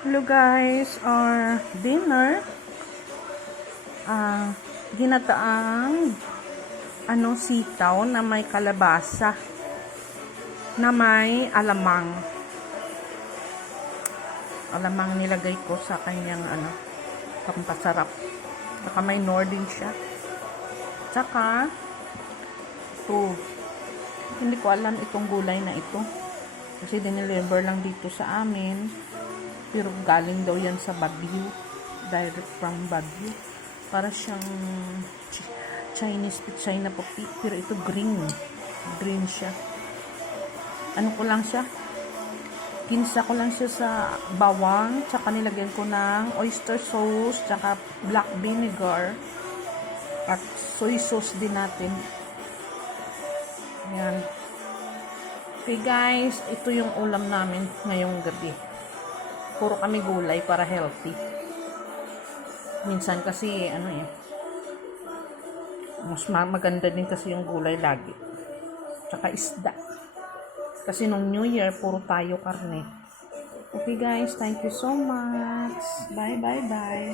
Hello guys, our dinner, ginataang sitaw na may kalabasa na may alamang. Alamang nilagay ko sa kanyang pampasarap. Saka may nor din siya. Saka ito, hindi ko alam itong gulay na ito kasi dineliver lang dito sa amin. Pero galing daw yan sa Baguio. Direct from Baguio. Para siyang Chinese pichay na puti. Pero ito green. Green siya. Ano ko lang siya? Kinsa ko lang siya sa bawang. Tsaka nilagyan ko ng oyster sauce. Tsaka black vinegar. At soy sauce din natin. Ayan. Okay guys. Ito yung ulam namin ngayong gabi. Puro kami gulay para healthy. Minsan kasi, mas maganda din kasi yung gulay lagi. Tsaka isda. Kasi nung New Year, puro tayo karne. Okay guys, thank you so much. Bye, bye, bye.